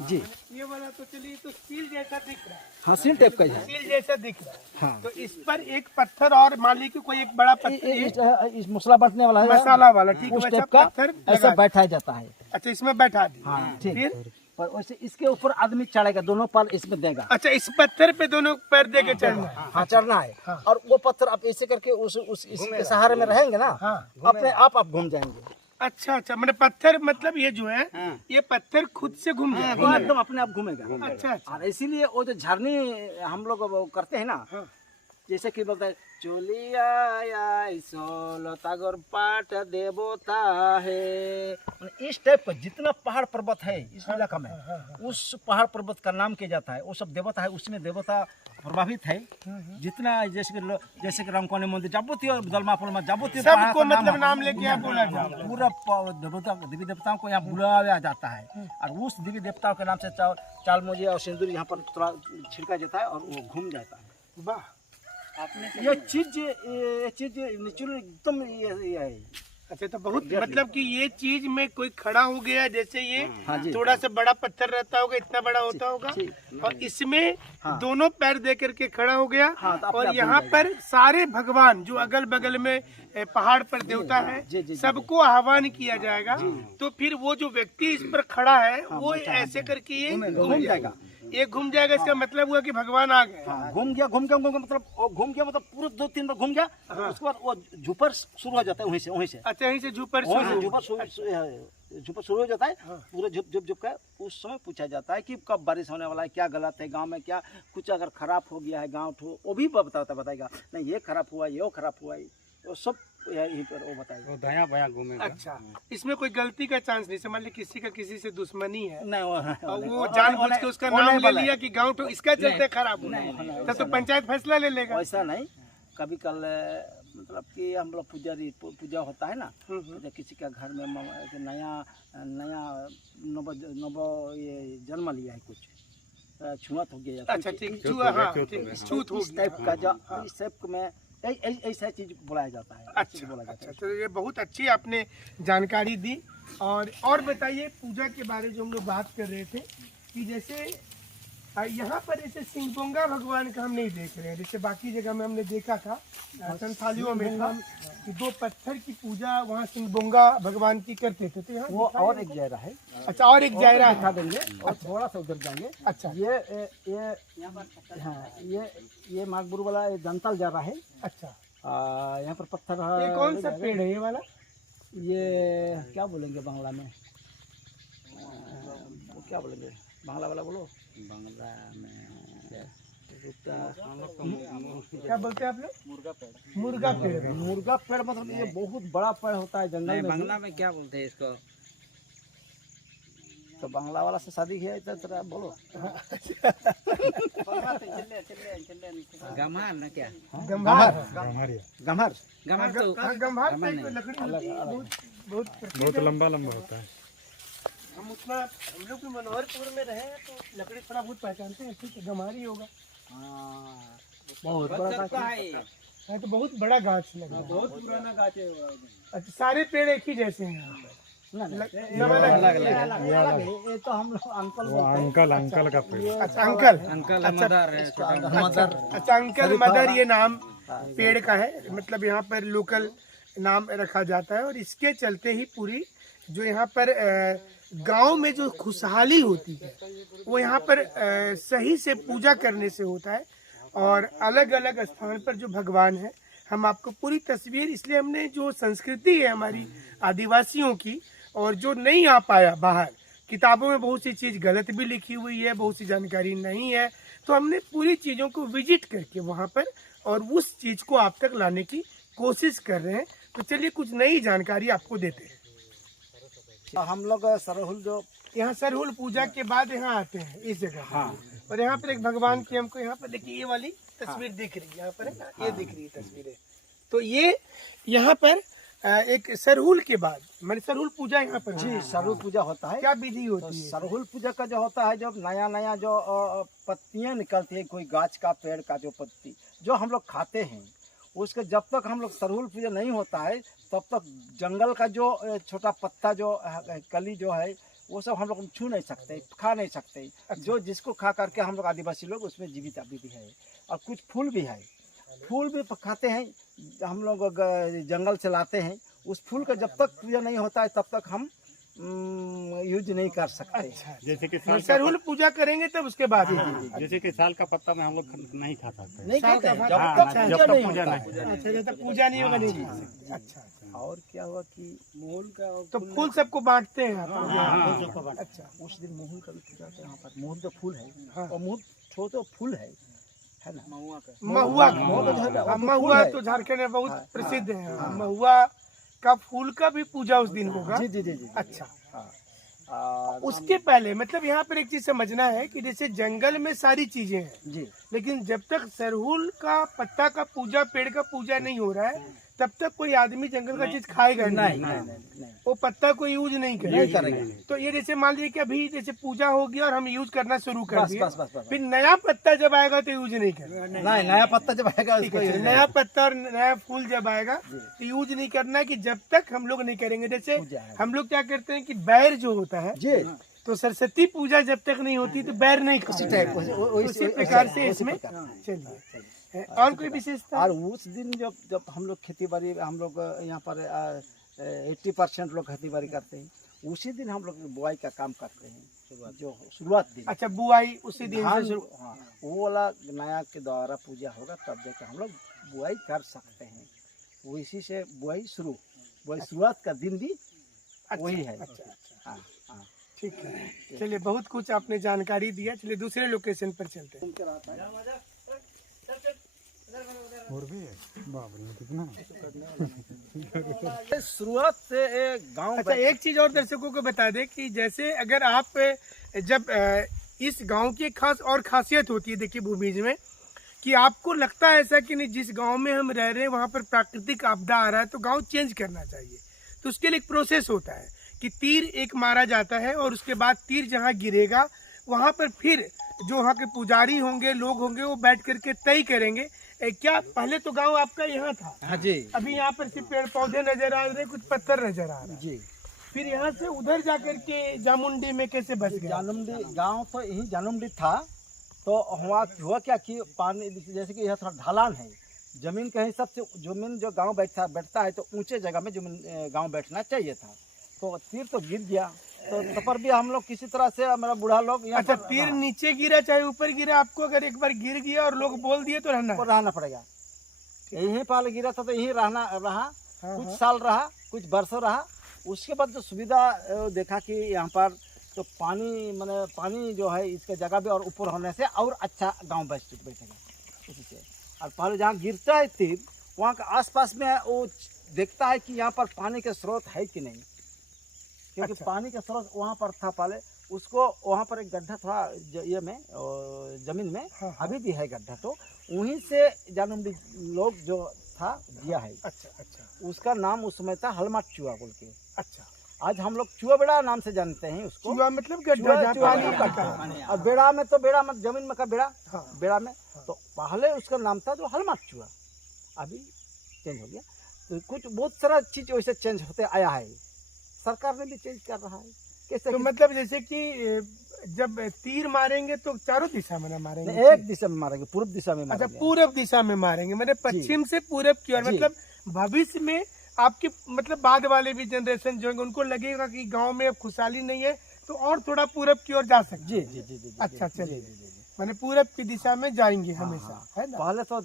जी ये वाला तो चलिए तो स्टील जैसा दिख रहा है, हाँ, सील टाइप का ही है। स्टील जैसा दिख रहा है। हाँ, तो इस पर एक पत्थर और मान लीजिए कोई एक बड़ा पत्थर, इस मसला बैठने वाला है, मसाला वाला, ठीक है, उस वैसा टाइप का पत्थर ऐसा लगा। बैठाया जाता है। अच्छा, इसमें बैठा दी। हाँ, ठीक। फिर पर वैसे इसके ऊपर आदमी चढ़ेगा, दोनों पैर इसमें देगा। अच्छा, इस पत्थर पे दोनों पैर दे के चढ़ना है। हाँ, चढ़ना है। और वो पत्थर आप ऐसे करके इसके सहारे में रहेंगे ना, हाँ। अपने आप घूम जाएंगे। अच्छा अच्छा, मैंने पत्थर मतलब ये जो है ये पत्थर खुद से घूम वो जाएगा। एकदम अपने आप घूमेगा। अच्छा अच्छा, और इसीलिए वो जो झरनी हम लोग वो करते हैं ना, हाँ। जैसे कि बोलते हैं चोलिया सोलो तागर पाट देवता है, इस टाइप का जितना पहाड़ पर्वत है इस इलाका में, उस पहाड़ पर्वत का नाम किया जाता है। वो सब देवता है, उसमें देवता प्रभावित है। जितना जैसे कि रामकोनी मंदिर जाबुतियो दलमापुर जाबुतियो सबको मतलब नाम लेके आप बोला जाओ। पूरा देवी देवताओं को यहाँ बुलाया जाता है और उस देवी देवताओं के नाम से चाल मोजे और सिंदूर यहाँ पर थोड़ा छिड़का जाता है और वो घूम जाता है। वाह, ये चीज नेचुरल एकदम ये है। अच्छा, तो बहुत मतलब कि ये चीज में कोई खड़ा हो गया, जैसे ये हाँ जी। थोड़ा सा बड़ा पत्थर रहता होगा, इतना बड़ा होता होगा, और इसमें दोनों पैर दे करके खड़ा हो गया। हाँ, तो अपने और आप यहाँ घूम पर सारे भगवान जो अगल बगल में पहाड़ पर देवता है, सबको आह्वान किया जाएगा। तो फिर वो जो व्यक्ति इस पर खड़ा है वो ऐसे करके ये घूम जाएगा। ये घूम जाएगा, इसका मतलब हुआ कि भगवान आ गए। घूम गया मतलब पूरा 2-3 बार घूम गया। उसके बाद वो झूपर शुरू हो जाता है वहीं से। अच्छा, यहीं से झूपर झूपर शुरू हो जाता है। पूरा झुप का उस समय पूछा जाता है कि कब बारिश होने वाला है, क्या गलत है गांव में, क्या कुछ अगर खराब हो गया है गांव ठो, वो भी बताएगा नहीं ये खराब हुआ, ये खराब हुआ, वो सब यहीं पर वो बताएगा। वो दाया बाया घूमेगा। अच्छा, इसमें कोई गलती का चांस नहीं, समझ ली किसी का किसी से दुश्मनी है नहीं और वो जानबूझ के उसका नाम ले लिया कि गांव तो इसका चलते खराब हो गया, तब तो पंचायत फैसला ले लेगा। ऐसा नहीं। कभी कल मतलब कि हम लोग पूजा होता है ना, तो किसी का घर में नया नव ये जन्म लिया है, कुछ छुआत हो गया। अच्छा, ठीक, छूत हो इस टाइप का जो इस टाइप में ऐसा चीज बुलाया जाता है। अच्छा अच्छा, तो ये बहुत अच्छी आपने जानकारी दी। और बताइए पूजा के बारे जो हम लोग बात कर रहे थे कि जैसे यहाँ पर जैसे सिंगबोंगा भगवान का हम नहीं देख रहे हैं, जैसे बाकी जगह में हमने देखा था संथालियों में था कि 2 पत्थर की पूजा वहाँ सिंगबोंगा भगवान की करते थे। तो यहाँ वो और एक जायरा है। अच्छा, और एक जायरा दिखा देंगे और थोड़ा सा उधर जाएंगे। अच्छा, ये नागपुर वाला दंताल जा रहा है। अच्छा, यहाँ पर पत्थर ये कौन सा पेड़ है ये वाला? ये क्या बोलेंगे बांग्ला में, क्या बोलेंगे बांग्ला वाला, बोलो बांग्ला में क्या बोलते हैं आप लोग? मुर्गा पेड़। मुर्गा पेड़ मतलब ये बहुत बड़ा पेड़ होता है जंगल में। बांग्ला में क्या बोलते हैं इसको? तो बांग्ला वाला से शादी किया तो तेरा बोलो। गम्हार ना क्या? गम्हार गम्हार तो गम्हार पे कोई लकड़ी होती है, बहुत लंबा होता है। हम लोग भी मनोहरपुर में रहे हैं तो लकड़ी थोड़ा बहुत पहचानते हैं, ठीक है, गम्हार ही होगा। बहुत बड़ा है तो बहुत बड़ा गाछ लगा, बहुत पुराना गाछ है। अच्छा, सारे पेड़ एक ही जैसे हैं यहाँ पर? ये तो हम लोग अंकल बोलते हैं। अंकल का पेड़। अच्छा, अंकल मदर है, अच्छा, अंकल मदर ये नाम पेड़ का है, मतलब यहाँ पर लोकल नाम रखा जाता है। और इसके चलते ही पूरी जो यहाँ पर गांव में जो खुशहाली होती है वो यहाँ पर सही से पूजा करने से होता है। और अलग अलग स्थान पर जो भगवान है, हम आपको पूरी तस्वीर, इसलिए हमने जो संस्कृति है हमारी आदिवासियों की और जो नहीं आ पाया बाहर, किताबों में बहुत सी चीज़ गलत भी लिखी हुई है, बहुत सी जानकारी नहीं है, तो हमने पूरी चीज़ों को विजिट करके वहाँ पर और उस चीज़ को आप तक लाने की कोशिश कर रहे हैं। तो चलिए कुछ नई जानकारी आपको देते हैं। हम लोग सरहुल जो यहाँ सरहुल पूजा के बाद यहाँ आते हैं इस जगह। हाँ। और यहाँ पर एक भगवान की हमको यहाँ पर देखिए ये वाली तस्वीर दिख रही है, यहाँ पर है ना, ये दिख रही है तस्वीरें। तो ये यहाँ पर एक सरहुल के बाद मैंने सरहुल पूजा यहाँ पर जी सरहुल पूजा होता है। क्या विधि तो होती है? सरहुल पूजा का जो होता है, जब नया नया जो पत्तियां निकलती है, कोई गाछ का पेड़ का जो पत्ती जो हम लोग खाते हैं, उसके जब तक हम लोग सरहुल पूजा नहीं होता है तब तक जंगल का जो छोटा पत्ता जो कली जो है वो सब हम लोग छू नहीं सकते, खा नहीं सकते। जो जिसको खा करके हम लोग आदिवासी लोग उसमें जीवित भी है। और कुछ फूल भी है, फूल भी खाते हैं हम लोग, जंगल से लाते हैं। उस फूल का जब तक पूजा नहीं होता है तब तक हम यूज नहीं कर सकते। अच्छा, जैसे कि सरहुल पूजा करेंगे तब उसके बाद ही। जैसे कि साल का पत्ता में हम लोग नहीं खा सकते। नहीं खाते हैं जब हाँ, तक जब पूजा तक नहीं पूजा होता नहीं। है। अच्छा, जब तक पूजा नहीं होगा नहीं खा सकते। अच्छा, और क्या हुआ कि मोहन का तो फूल सबको बांटते हैं आप? अच्छा, उस दिन मोहन का भी पूजा होता है यहाँ पर। मोहन तो फूल है हाँ। और मोहन छोटे फूल है ना। महुआ महुआ जो है ना, वो हाँ, तो महुआ फूल है। तो झारखंड में बहुत हाँ, प्रसिद्ध है। महुआ का फूल का भी पूजा उस दिन होगा? जी जी जी जी। अच्छा, हाँ। और उसके पहले मतलब यहाँ पर एक चीज समझना है कि जैसे जंगल में सारी चीजें हैं, जी लेकिन जब तक सरहुल का पत्ता का पूजा, पेड़ का पूजा नहीं हो रहा है तब तक कोई आदमी जंगल का चीज खाएगा नहीं नहीं, नहीं वो पत्ता को यूज नहीं नहीं करेगा। करेगा। तो ये जैसे मान लीजिए कि अभी जैसे पूजा होगी और हम यूज करना शुरू कर बस दिए, बस बस बस। फिर नया पत्ता जब आएगा तो यूज नहीं करेगा। नहीं, नया पत्ता जब आएगा ठीक उसको है, यूज नया पत्ता और नया फूल जब आएगा तो यूज नहीं करना है कि जब तक हम लोग नहीं करेंगे। जैसे पूजा है। हम लोग क्या करते हैं कि बैर जो होता है, जी तो सरस्वती पूजा जब तक नहीं होती तो बैर नहीं उसी खाते टाइप हैं। उसी उसी प्रकार से उसी इसमें प्रकार। चलिए और कोई विशेषता? और उस दिन जब हम लोग खेती बाड़ी, हम लोग यहाँ पर 80% लोग खेती बाड़ी करते हैं, उसी दिन हम लोग बुआई का काम करते हैं। जो शुरुआत दिन अच्छा, बुआई उसी दिन धान, से शुरू। हाँ, वो वाला नया के द्वारा पूजा होगा तब जाके हम लोग बुआई कर सकते हैं। वो इसी से बुआई शुरू, बुआई शुरुआत का दिन भी वही है। अच्छा, हाँ हाँ। ठीक है, चलिए बहुत कुछ आपने जानकारी दिया। चलिए दूसरे लोकेशन पर चलते हैं। शुरुआत से गांव अच्छा, एक चीज और दर्शकों को बता दें कि जैसे अगर आप जब इस गांव की एक खास और खासियत होती है, देखिए भूमिज में, कि आपको लगता है ऐसा कि नहीं जिस गांव में हम रह रहे हैं वहां पर प्राकृतिक आपदा आ रहा है तो गांव चेंज करना चाहिए। तो उसके लिए एक प्रोसेस होता है कि तीर एक मारा जाता है और उसके बाद तीर जहां गिरेगा वहां पर फिर जो वहाँ के पुजारी होंगे, लोग होंगे, वो बैठ करके तय करेंगे। क्या पहले तो गांव आपका यहाँ था? हाँ जी अभी यहाँ पर सिर्फ पेड़ पौधे नजर आ रहे, कुछ पत्थर नजर आ रहा है। जी। फिर यहाँ से उधर जाकर के जामुंडी में कैसे बस गया? जानमडी गांव तो यही जानमडी था। तो हुआ क्या कि पानी, जैसे कि यहाँ थोड़ा ढलान है, जमीन कहीं सबसे जमीन जो गांव बैठता है तो ऊंचे जगह में जमीन गांव बैठना चाहिए था। तो तीर तो गिर गया, तो तब पर भी हम लोग किसी तरह से, हमारा बूढ़ा लोग यहाँ अच्छा, पर- तीर हाँ, नीचे गिरा चाहे ऊपर गिरा, आपको अगर एक बार गिर गया और लोग बोल दिए तो रहना को है। रहना पड़ेगा। यहीं पाल गिरा था तो यहीं रहा। हाँ, कुछ हाँ। साल रहा, कुछ बरसों रहा। उसके बाद जो सुविधा देखा कि यहाँ पर तो पानी जो है इसके जगह भी और ऊपर होने से और अच्छा गांव बैठेगा उसी से। और पहले जहाँ गिरता है तीर, वहाँ के आसपास में वो देखता है कि यहाँ पर पानी के स्रोत है कि नहीं, क्योंकि अच्छा। पानी का स्रोत वहाँ पर था पहले। उसको वहाँ पर एक गड्ढा था ये में जमीन में, हाँ, हाँ। अभी भी है गड्ढा। तो वहीं से जानमडी लोग जो था दिया है। अच्छा अच्छा उसका नाम उस समय था हलमाट चुआ बोल के। अच्छा। आज हम लोग चुआ बेड़ा नाम से जानते हैं उसको। चूहा मतलब गड्ढा जहाँ चुआ पानी मतलब इकट्ठा गड्ढा। है। और बेड़ा में तो बेड़ा में जमीन में का बेड़ा, हाँ। बेड़ा में तो पहले उसका नाम था जो हलमाट चुआ, अभी चेंज हो गया। तो कुछ बहुत सारा चीज वैसे चेंज होते आया है, सरकार ने भी चेंज कर रहा है। कैसे तो कि- मतलब जैसे कि जब तीर मारेंगे तो चारों दिशा में ना मारेंगे? नहीं, एक दिशा में मारेंगे, पूर्व दिशा में अच्छा, मारेंगे। पूरब दिशा में मारेंगे, मतलब पश्चिम से पूरब की ओर। जी। मतलब भविष्य में आपके मतलब बाद वाले भी जनरेशन जो होंगे उनको लगेगा कि गांव में अब खुशहाली नहीं है तो और थोड़ा पूरब की ओर जा सकते हैं। जी जी जी जी जी। अच्छा, जी, चलिए। जी, जी, जी। माने पूरब की दिशा में जाएंगे हमेशा, है ना? पहले तो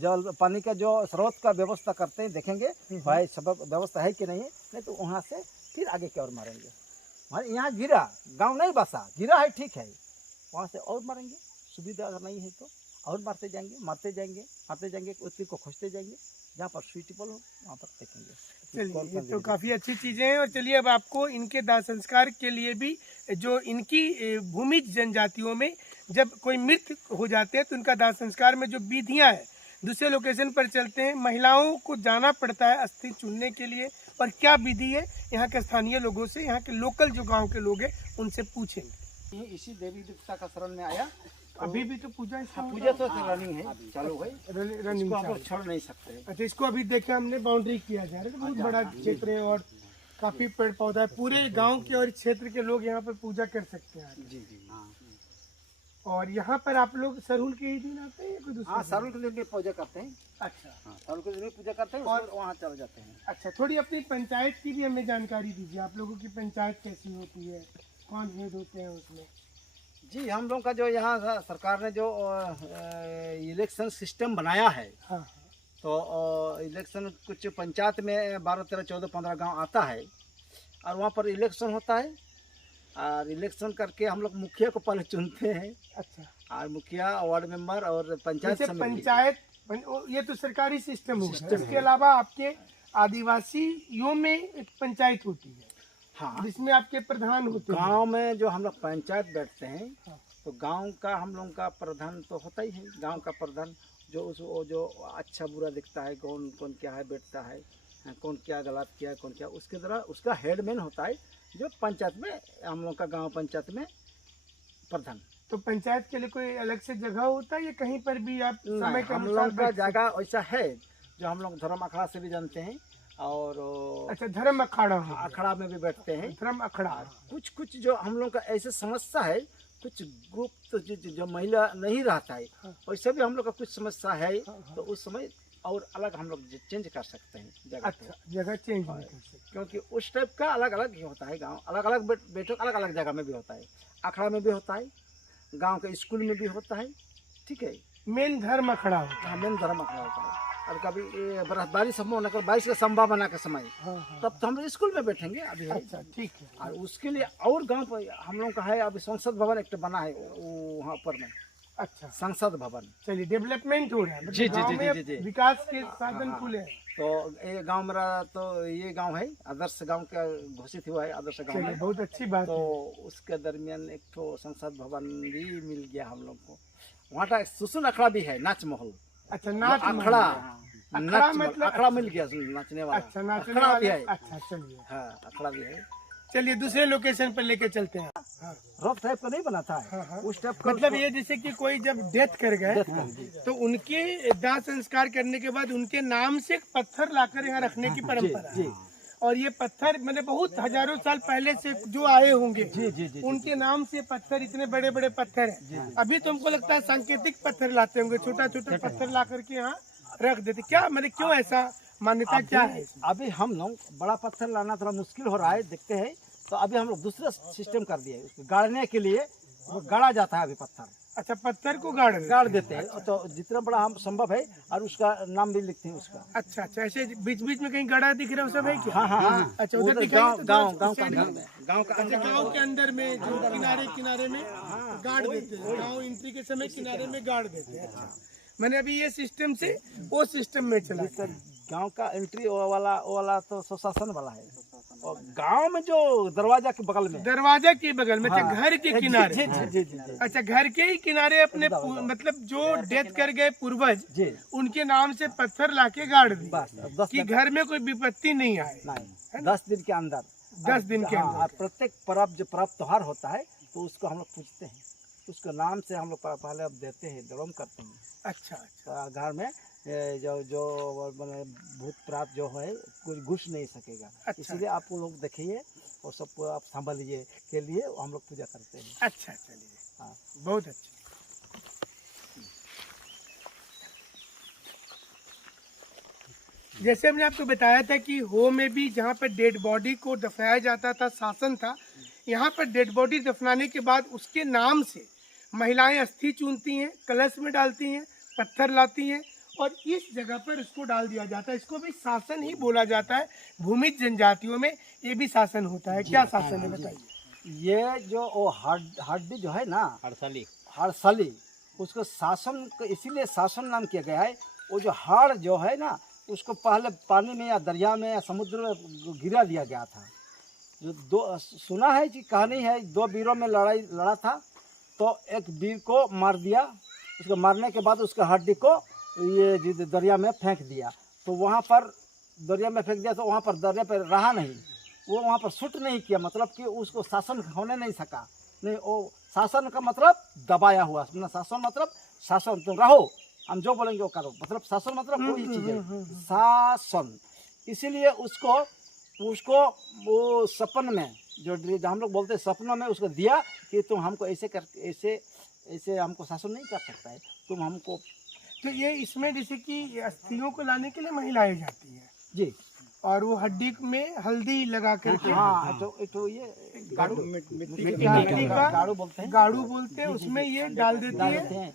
जल पानी का जो स्रोत का व्यवस्था करते हैं, देखेंगे भाई सब व्यवस्था है कि नहीं है, नहीं तो वहाँ से फिर आगे की ओर मारेंगे। हमारे यहाँ गिरा, गांव नहीं बसा, गिरा है ठीक है, वहाँ से और मारेंगे। सुविधा अगर नहीं है तो और मारते जाएंगे, उस तीर को खोजते जाएंगे, जहाँ पर सुइटेबल हो वहाँ पर देखेंगे। चलिए, ये तो काफी अच्छी चीजें हैं। और चलिए अब आपको इनके दाह संस्कार के लिए भी जो इनकी भूमिज जनजातियों में जब कोई मृत हो जाते हैं तो उनका दाह संस्कार में जो विधियां हैं, दूसरे लोकेशन पर चलते हैं। महिलाओं को जाना पड़ता है अस्थि चुनने के लिए, और क्या विधि है यहाँ के स्थानीय लोगों से, यहाँ के लोकल जो गांव के लोग हैं उनसे पूछेंगे। इसी देवी देवता का शरण में आया। अभी भी तो पूजा पूजा तो रनिंग है, चालू है, रनिंग इसको हम लोग छोड़ नहीं सकते। अच्छा, इसको अभी देखे हमने बाउंड्री किया जा रहा है, तो बहुत बड़ा क्षेत्र है और काफी पेड़ पौधा है। पूरे गांव के और क्षेत्र के लोग यहाँ पर पूजा कर सकते हैं। जी जी। और यहाँ पर आप लोग सरहुल के ही दिन आते हैं या कोई दूसरा? हाँ, सरहुल के दिन भी पूजा करते हैं। अच्छा, हाँ, सरहुल के दिन भी पूजा करते हैं और वहाँ चले जाते हैं। अच्छा, थोड़ी अपनी पंचायत की भी हमें जानकारी दीजिए। आप लोगों की पंचायत कैसी होती है, कौन हेड होते हैं उसमें? जी, हम लोग का जो यहाँ सरकार ने जो इलेक्शन सिस्टम बनाया है, हाँ, तो इलेक्शन कुछ पंचायत में 12, 13, 14, 15 गांव आता है और वहाँ पर इलेक्शन होता है। और इलेक्शन करके हम लोग मुखिया को पहले चुनते हैं। अच्छा, और मुखिया, वार्ड मेंबर और पंचायत जैसे समिति। ये तो सरकारी सिस्टम होगा। इसके अलावा आपके आदिवासियों में एक पंचायत होती है, हाँ, जिसमें आपके प्रधान होते हैं। गांव में जो हम लोग पंचायत बैठते हैं, हाँ। तो गांव का हम लोग का प्रधान तो होता ही है। गांव का प्रधान जो जो अच्छा बुरा दिखता है, कौन कौन क्या है बैठता है, कौन क्या गलत किया है, कौन क्या, उसके द्वारा उसका हेडमैन होता है जो पंचायत में, हम लोग का गांव पंचायत में प्रधान। तो पंचायत के लिए कोई अलग से जगह होता है या कहीं पर भी आप समय के हम अनुसार लोग का जगह ऐसा है जो हम लोग धर्म अखाड़ा से भी जानते हैं। और अच्छा, धर्म अखाड़ा है। अखाड़ा में भी बैठते हैं। धर्म अखाड़ा। कुछ कुछ जो हम लोग का ऐसे समस्या है, कुछ ग्रुप तो जो महिला नहीं रहता है, वैसे भी हम लोग का कुछ समस्या है, तो उस समय और अलग हम लोग चेंज कर सकते हैं जगह। अच्छा, जगह चेंज नहीं कर सकते। क्योंकि उस टाइप का अलग अलग ही होता है। गांव अलग अलग बैठक अलग अलग जगह में भी होता है, अखाड़ा में भी होता है, गांव के स्कूल में भी होता है। ठीक है, मेन धर्म अखाड़ा होता है। हाँ, मेन धर्म अखाड़ा होता है। और कभी बारिश होने का, बारिश का संभावना के समय, तब तो हम लोग स्कूल में बैठेंगे अभी है। अच्छा, ठीक है। और उसके लिए और गांव पर हम लोग का है अभी संसद भवन एक बना है वहाँ पर में। अच्छा, संसद भवन। चलिए, डेवलपमेंट हो रहा है। जी, जी, गाँव जी, में जी, जी। विकास के साधन खुले हैं। तो ये गांव मेरा, तो ये गांव है आदर्श गांव का घोषित हुआ है, आदर्श गांव चलिए, में। बहुत अच्छी बात तो है। उसके दरमियान एक तो संसद भवन भी मिल गया हम लोग को। वहाँ का सुसुन अखड़ा भी है, नाच महल। अच्छा, नाच अखड़ा, अखड़ा मतलब अखड़ा मिल गया नाचने वाला। अच्छा, नाचने अखड़ा भी वाला। है। अच्छा, चलिए, हाँ, अखड़ा भी है। चलिए दूसरे लोकेशन पर लेके चलते हैं। रॉक टाइप का नहीं बनाता है, उस टाइप का। मतलब ये जैसे कि कोई जब डेथ कर गए तो उनके दाह संस्कार करने के बाद उनके नाम से एक पत्थर लाकर यहाँ रखने की परंपरा है। और ये पत्थर मैंने बहुत हजारों साल पहले से जो आए होंगे, उनके नाम से पत्थर, इतने बड़े बड़े पत्थर है। अभी तो हमको लगता है सांकेतिक पत्थर लाते होंगे, छोटा छोटा पत्थर ला करके यहाँ रख देते। क्या मतलब, क्यों ऐसा मान्यता, क्या है? अभी हम लोग बड़ा पत्थर लाना थोड़ा मुश्किल हो रहा है, देखते हैं। तो अभी हम लोग दूसरा सिस्टम कर दिए, उसको गाड़ने के लिए वो गाड़ा जाता है अभी पत्थर। अच्छा, पत्थर को गाड़ देते हैं। तो जितना बड़ा हम संभव है, और उसका नाम भी लिखते हैं उसका। अच्छा, ऐसे बीच बीच में कहीं गड़ा दिख रहा है, सब है क्या? हाँ, हाँ, हाँ। अच्छा, उधर गाँव का गांव के अंदर में जो किनारे किनारे में गाड़ देते हैं, गांव एंट्री के समय किनारे में गाड़ देते हैं। अच्छा, मैंने अभी ये सिस्टम से वो सिस्टम में चला। गांव का एंट्री वाला तो स्वशासन वाला है, और गांव में जो दरवाजा के बगल में, दरवाजा के बगल में, अच्छा, घर के किनारे। जी। अच्छा, घर के ही किनारे अपने मतलब जो डेथ कर गए पूर्वज, उनके नाम से पत्थर लाके गाड़ दी कि घर में कोई विपत्ति नहीं आए। 10 दिन के अंदर, 10 दिन के अंदर प्रत्येक पर्व जो पर्व त्योहार होता है, तो उसको हम लोग पूछते हैं, उसके नाम से हम लोग पहले अब देते हैं, दरम करते हैं। अच्छा, घर में जो भूत प्राप्त जो है कोई घुस नहीं सकेगा। अच्छा, इसलिए आप लोग देखिए और सबको आप संभालिए के लिए हम लोग पूजा करते हैं। अच्छा, चलिए, हाँ, बहुत अच्छा। जैसे हमने आपको बताया था कि हो में भी जहाँ पर डेड बॉडी को दफनाया जाता था, शासन था, यहाँ पर डेड बॉडी दफनाने के बाद उसके नाम से महिलाएं अस्थि चुनती हैं, कलश में डालती हैं, पत्थर लाती हैं और इस जगह पर उसको डाल दिया जाता है। इसको भी शासन ही बोला जाता है। भूमिज जनजातियों में ये भी शासन होता है। क्या शासन है, बताइए? ये जो हड्डी जो है ना, हड़सली, उसको शासन, इसीलिए शासन नाम किया गया है। वो जो हाड़ जो है ना, उसको पहले पानी में या दरिया में या समुद्र में गिरा दिया गया था। जो सुना है कि कहानी है, 2 वीरों में लड़ा था, तो एक वीर को मार दिया। उसको मारने के बाद उसका हड्डी को ये दरिया में फेंक दिया, तो वहाँ पर दरिया में फेंक दिया तो वहाँ पर दरिया पर रहा नहीं, वो वहाँ पर शूट नहीं किया, मतलब कि उसको शासन होने नहीं सका। नहीं, वो शासन का मतलब दबाया हुआ, शासन मतलब शासन, तुम रहो, हम जो बोलेंगे वो करो, मतलब शासन मतलब वही चीज़ है, शासन। इसीलिए उसको वो सपन में जो हम लोग बोलते हैं सपनों में उसको दिया कि तुम हमको ऐसे कर ऐसे हमको शासन नहीं कर सकता है, तुम हमको। तो ये इसमें जैसे कि अस्थियों को लाने के लिए महिलाएं जाती है जी, और वो हड्डी में हल्दी लगा करके, हाँ, तो ये मिट्टी का गाड़ू बोलते हैं, गाड़ू बोलते हैं, उसमें ये डाल देती है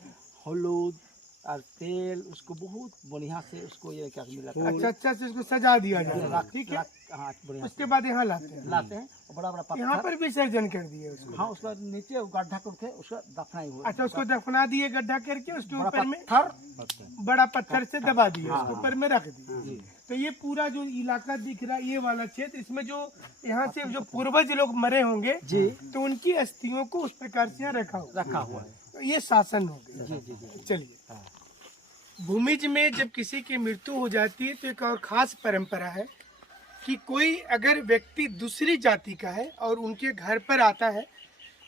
हलूद और तेल, उसको बहुत बढ़िया से उसको ये क्या मिला, अच्छा से उसको सजा दिया जाए, ठीक है। हाँ, बढ़िया उसके बाद यहाँ लाते हैं और बड़ा बड़ा यहाँ पत्थर, पर विसर्जन कर दिए उसको। हाँ, उसका नीचे गड्ढा करके उसका दफनाई हुआ। अच्छा, उसको दफना दिए गड्ढा करके, उसके बड़ा ऊपर में पत्थर, बड़ा पत्थर से दबा दिया, उसके ऊपर में रख दिया। तो ये पूरा जो इलाका दिख रहा है, ये वाला क्षेत्र, इसमें जो यहाँ से जो पूर्वज लोग मरे होंगे जी, तो उनकी अस्थियों को उस प्रकार से यहाँ रखा हुआ है। तो ये शासन हो गया। चलिए, भूमिज में जब किसी की मृत्यु हो जाती है तो एक और खास परंपरा है कि कोई अगर व्यक्ति दूसरी जाति का है और उनके घर पर आता है,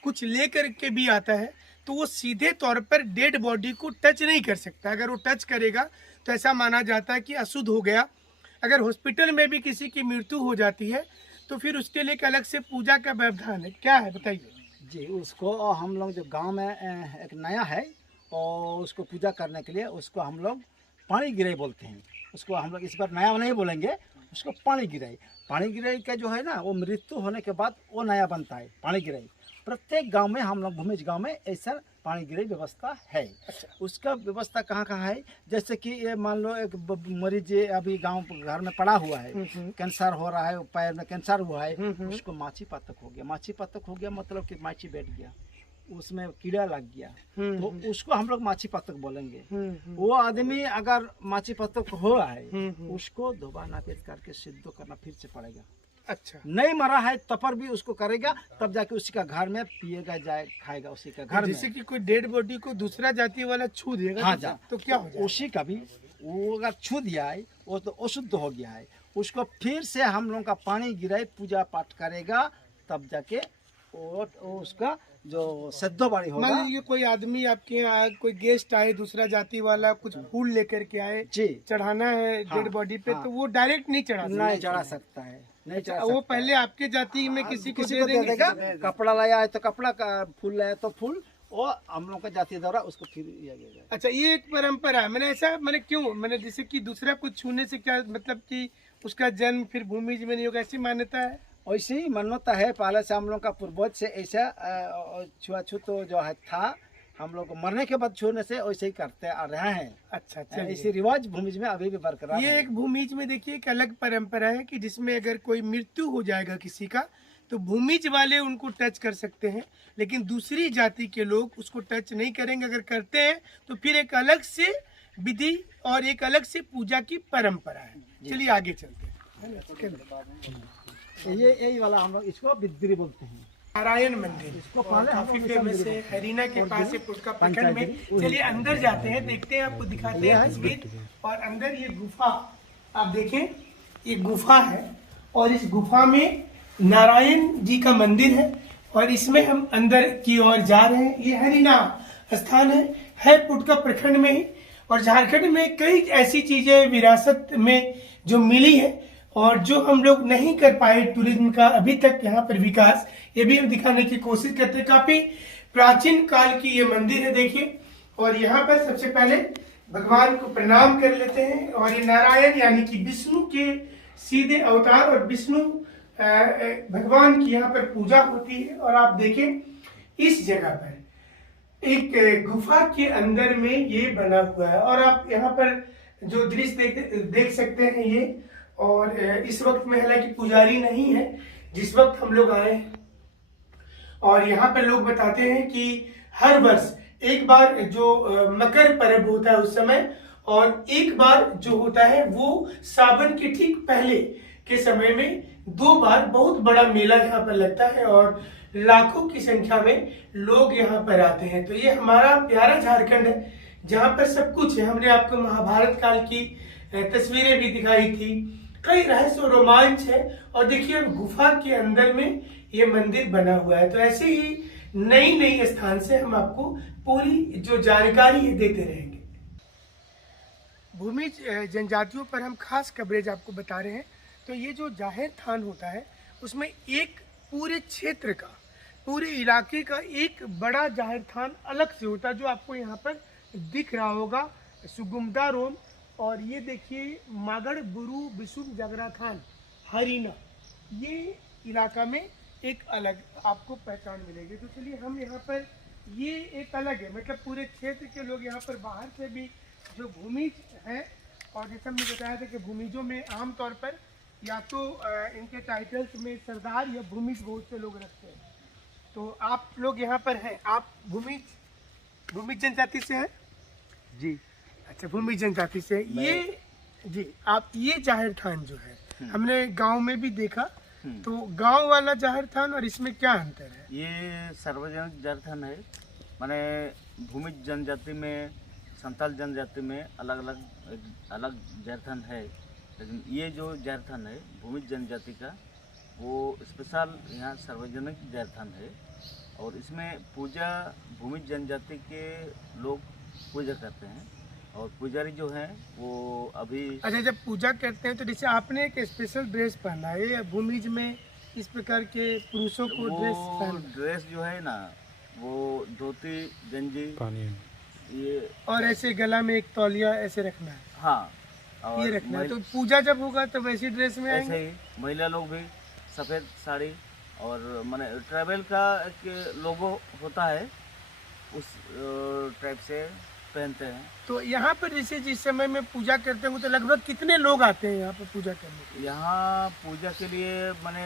कुछ लेकर के भी आता है, तो वो सीधे तौर पर डेड बॉडी को टच नहीं कर सकता। अगर वो टच करेगा तो ऐसा माना जाता है कि अशुद्ध हो गया। अगर हॉस्पिटल में भी किसी की मृत्यु हो जाती है तो फिर उसके लिए एक अलग से पूजा का व्यवधान है, क्या है बताइए? जी, उसको हम लोग जो गांव में एक नया है और उसको पूजा करने के लिए उसको हम लोग पानी गिराई बोलते हैं। उसको हम लोग इस बार नया नहीं बोलेंगे, उसको पानी गिराई। पानी गिराई का जो है ना, वो मृत्यु होने के बाद वो नया बनता है पानी गिराई। प्रत्येक गांव में, हम लोग भूमिज गांव में ऐसा पानी गिराई व्यवस्था है। उसका व्यवस्था कहाँ कहाँ है, जैसे कि ये मान लो एक मरीज अभी गांव घर में पड़ा हुआ है, कैंसर हो रहा है, पैर में कैंसर हुआ है, उसको माछी पातक हो गया। माछी पातक हो गया मतलब कि माछी बैठ गया, उसमें कीड़ा लग गया, तो उसको हम लोग माछी पातक बोलेंगे। वो आदमी अगर माछी पातक हो रहा है, उसको धोबा नापित करके सिद्ध करना फिर से पड़ेगा। अच्छा, नहीं मरा है तब पर भी उसको करेगा, तब जाके उसी का घर में पिएगा, जाए खाएगा उसी का घर में। जैसे कि कोई डेड बॉडी को दूसरा जाति वाला छू देगा, हाँ, तो क्या हो जाएगा? उसी का भी वो अगर छू दिया है, वो तो अशुद्ध हो गया है, उसको फिर से हम लोग का पानी गिराए पूजा पाठ करेगा, तब जाके उसका जो सद्दो बाड़ी होगा। मान लीजिए कोई आदमी आपके यहाँ कोई गेस्ट आए दूसरा जाति वाला, कुछ फूल लेकर के आए, जी, चढ़ाना है डेड बॉडी पे, तो वो डायरेक्ट नहीं चढ़ा सकता है, नहीं चढ़ा सकता। वो पहले आपके जाति में किसी को दे देगा। कपड़ा लाया है तो कपड़ा का, फूल लाया तो फूल, वो हम लोग का जाति द्वारा उसको फिर दिया गया। अच्छा, ये एक परंपरा है। मैंने क्यों, जैसे कि दूसरा कुछ छूने से क्या मतलब कि उसका जन्म फिर भूमिज में नहीं होगा, ऐसी मान्यता है? ऐसी ही मान्यता है, पहले से हम लोग का पूर्वज से ऐसा छुआछूत तो जो है था, हम लोग को मरने के बाद छूने से वैसे ही करते आ रहे हैं। अच्छा, ऐसी रिवाज भूमिज में अभी भी बरकरार ये है। एक भूमिज में देखिए एक अलग परंपरा है कि जिसमें अगर कोई मृत्यु हो जाएगा किसी का, तो भूमिज वाले उनको टच कर सकते हैं, लेकिन दूसरी जाति के लोग उसको टच नहीं करेंगे। अगर करते हैं तो फिर एक अलग से विधि और एक अलग से पूजा की परंपरा है। चलिए आगे चलते हैं। ये यही वाला हम लोग इसको बिद्री बोलते हैं, नारायण मंदिर। इसको पहले हम काफी लोग फेमस है, हरीना के पास है, पुटका प्रखंड में। चलिए अंदर जाते हैं, देखते हैं, आपको दिखाते हैं तस्वीर। और अंदर ये गुफा आप देखें, ये गुफा है और इस गुफा में नारायण जी का मंदिर है और इसमें हम अंदर की ओर जा रहे हैं। ये हरीना स्थान है पुटका प्रखंड में ही। और झारखंड में कई ऐसी चीजें विरासत में जो मिली है और जो हम लोग नहीं कर पाए टूरिज्म का अभी तक यहाँ पर विकास, ये भी हम दिखाने की कोशिश करते हैं। काफी प्राचीन काल की ये मंदिर है, देखिए। और यहाँ पर सबसे पहले भगवान को प्रणाम कर लेते हैं। और ये नारायण यानी कि विष्णु के सीधे अवतार और विष्णु भगवान की यहाँ पर पूजा होती है। और आप देखें इस जगह पर एक गुफा के अंदर में ये बना हुआ है और आप यहाँ पर जो दृश्य देख सकते हैं ये। और इस वक्त में हालांकि पुजारी नहीं है जिस वक्त हम लोग आए हैं। और यहाँ पर लोग बताते हैं कि हर वर्ष एक बार जो मकर पर्व होता है उस समय, और एक बार जो होता है वो सावन के ठीक पहले के समय में 2 बार बहुत बड़ा मेला यहाँ पर लगता है और लाखों की संख्या में लोग यहाँ पर आते हैं। तो ये हमारा प्यारा झारखंड है जहाँ पर सब कुछ है। हमने आपको महाभारत काल की तस्वीरें भी दिखाई थी, कई रहस्य और रोमांच है। और देखिए अब गुफा के अंदर में ये मंदिर बना हुआ है। तो ऐसे ही नई नई स्थान से हम आपको पूरी जो जानकारी है देते रहेंगे। भूमिज जनजातियों पर हम खास कवरेज आपको बता रहे हैं। तो ये जो जाहिर थान होता है उसमें एक पूरे क्षेत्र का, पूरे इलाके का एक बड़ा जाहिर थान अलग से होता है, जो आपको यहाँ पर दिख रहा होगा, सुगुमदा रोम। और ये देखिए मागड़ बुरु बिशुम जगरा थान हरिना, ये इलाका में एक अलग आपको पहचान मिलेगी। तो चलिए हम यहाँ पर, ये एक अलग है, मतलब पूरे क्षेत्र के लोग यहाँ पर बाहर से भी जो भूमिज हैं, और जैसे हमने बताया था कि भूमिजों में आमतौर पर या तो इनके टाइटल्स में सरदार या भूमिज बहुत से लोग रखते हैं। तो आप लोग यहाँ पर हैं, आप भूमिज जनजाति से हैं? जी। अच्छा, भूमिज जनजाति से। ये जी, आप ये जाहिर थान जो है हमने गांव में भी देखा, तो गांव वाला जाहिर थान और इसमें क्या अंतर है? ये सार्वजनिक जाहिर थान है, माने भूमिज जनजाति में, संताल जनजाति में अलग अलग जाहिर थान है, लेकिन ये जो जाहिर थान है भूमिज जनजाति का, वो स्पेशल यहाँ सार्वजनिक जाहिर थान है। और इसमें पूजा भूमिज जनजाति के लोग पूजा करते हैं, और पुजारी जो हैं वो अभी। अच्छा, जब पूजा करते हैं तो जैसे आपने एक स्पेशल ड्रेस पहना है, या भूमिज में इस प्रकार के पुरुषों को ड्रेस जो है ना, वो धोती गंजी ये, और ऐसे गला में एक तौलिया ऐसे रखना है। हाँ, और ये रखना है। तो पूजा जब होगा तो वैसी ड्रेस में ऐसे ही महिला लोग भी सफ़ेद साड़ी, और माने ट्रैवल का एक लोगो होता है, उस टाइप से पहनते हैं। तो यहाँ पर जैसे जिस समय में पूजा करते हैं तो लगभग कितने लोग आते हैं यहाँ पर पूजा करने के लिए? यहाँ पूजा के लिए माने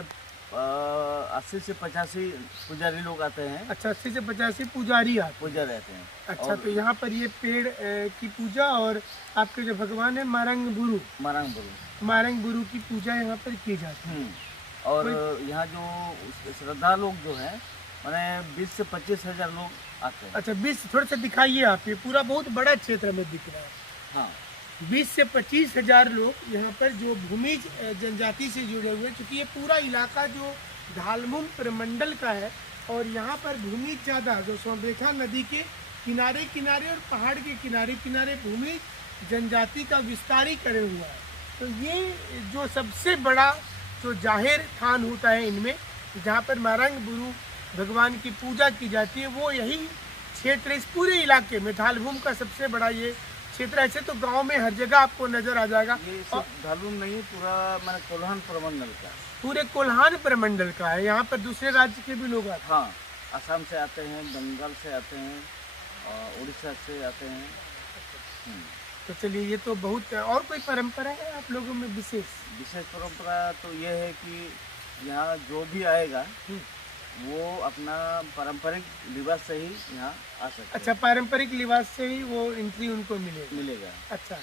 80 से 85 पुजारी लोग आते हैं। अच्छा, 80 से 85 पुजारी आते हैं। पुजारी रहते हैं। अच्छा, तो यहाँ पर ये पेड़ की पूजा और आपके जो भगवान है मारंग बुरु की पूजा यहाँ पर की जाती है। और यहाँ जो श्रद्धा लोग जो हैं माने 20 से 25 हजार लोग आते हैं। अच्छा, 20, थोड़ा सा दिखाइए आप, ये पूरा बहुत बड़ा क्षेत्र में दिख रहा है। हाँ, 20 से 25 हजार लोग यहाँ पर जो भूमिज जनजाति से जुड़े हुए, क्योंकि ये पूरा इलाका जो धालमुम प्रमंडल का है, और यहाँ पर भूमिज ज़्यादा, जो सोनरेखा नदी के किनारे किनारे और पहाड़ के किनारे किनारे भूमिज जनजाति का विस्तारीकरण हुआ है। तो ये जो सबसे बड़ा जो जाहिर थान होता है इनमें, जहाँ पर मारंग बुरु भगवान की पूजा की जाती है, वो यही क्षेत्र, इस पूरे इलाके में धालभूम का सबसे बड़ा ये क्षेत्र। ऐसे तो गांव में हर जगह आपको नजर आ जाएगा। ये धालभूम नहीं, पूरा मैंने कोल्हान प्रमंडल का, पूरे कोल्हान प्रमंडल का है। यहाँ पर दूसरे राज्य के भी लोग आते हैं। हाँ, असम से आते हैं, बंगाल से आते हैं, उड़ीसा से आते हैं। तो चलिए, ये तो बहुत। और कोई परंपरा है आप लोगों में विशेष परंपरा तो ये है कि यहाँ जो भी आएगा वो अपना पारंपरिक लिबास से ही यहाँ आ सकते हैं। अच्छा, पारंपरिक लिबास से ही वो एंट्री उनको मिलेगा। अच्छा,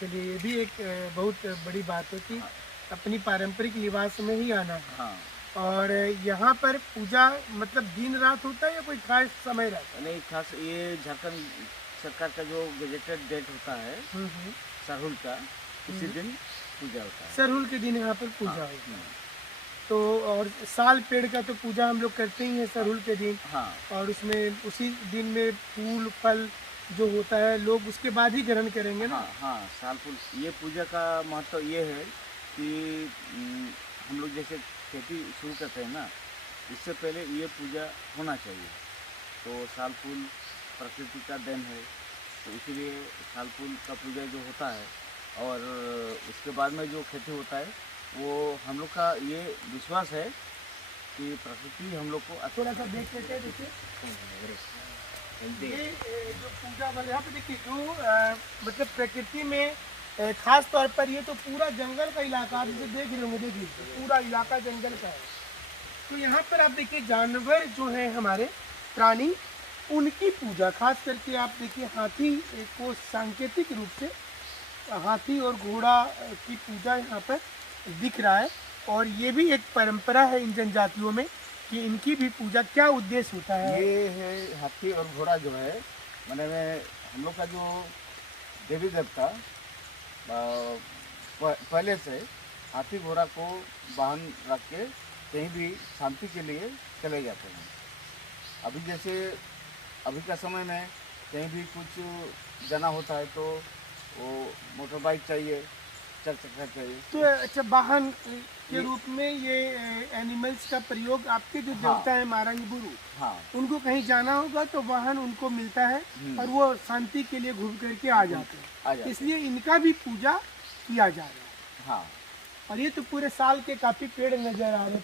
चलिए, ये भी एक बहुत बड़ी बात है कि अपनी पारंपरिक लिबास में ही आना है। हाँ। और यहाँ पर पूजा मतलब दिन रात होता है या कोई खास समय रहता है? नहीं, खास ये झारखंड सरकार का जो गजेटेड डेट होता है सरहुल का, इसी दिन पूजा होता है। सरहुल के दिन यहाँ पर पूजा होती है। तो और साल पेड़ का तो पूजा हम लोग करते ही हैं सरहुल के दिन। हाँ। और उसमें उसी दिन में फूल फल जो होता है लोग उसके बाद ही ग्रहण करेंगे ना। हाँ, साल फूल। ये पूजा का महत्व ये है कि हम लोग जैसे खेती शुरू करते हैं ना, इससे पहले ये पूजा होना चाहिए। तो साल फूल प्रकृति का देन है, तो इसीलिए साल फूल का पूजा जो होता है, और उसके बाद में जो खेती होता है, वो हम लोग का ये विश्वास है कि प्रकृति हम लोग को थोड़ा सा देख लेते हैं। देखिए, ये जो पूजा वाले यहाँ पे देखिए, जो मतलब प्रकृति में खास तौर पर ये तो पूरा जंगल का इलाका आप जिसे देख रहे होंगे, देखिए पूरा इलाका जंगल का है। तो यहाँ पर आप देखिए जानवर जो है हमारे प्राणी, उनकी पूजा खास करके आप देखिए हाथी को सांकेतिक रूप से हाथी और घोड़ा की पूजा यहाँ पर दिख रहा है। और ये भी एक परंपरा है इन जनजातियों में कि इनकी भी पूजा, क्या उद्देश्य होता है? ये है हाथी और घोड़ा जो है, मैंने हम लोग का जो देवी देवता पहले से हाथी घोड़ा को वाहन रख के कहीं भी शांति के लिए चले जाते हैं। अभी जैसे अभी का समय में कहीं भी कुछ जाना होता है तो वो मोटर बाइक चाहिए, चार चक्का चाहिए। तो अच्छा, वाहन के रूप में ये एनिमल्स का प्रयोग आपके जो देवता है मारंग गुरु, हाँ उनको कहीं जाना होगा तो वाहन उनको मिलता है और वो शांति के लिए घूम करके आ जाते आ हैं, जाते हैं। इसलिए इनका भी पूजा किया जा रहा है। हाँ और ये तो पूरे साल के काफी पेड़ नजर आ रहे हैं।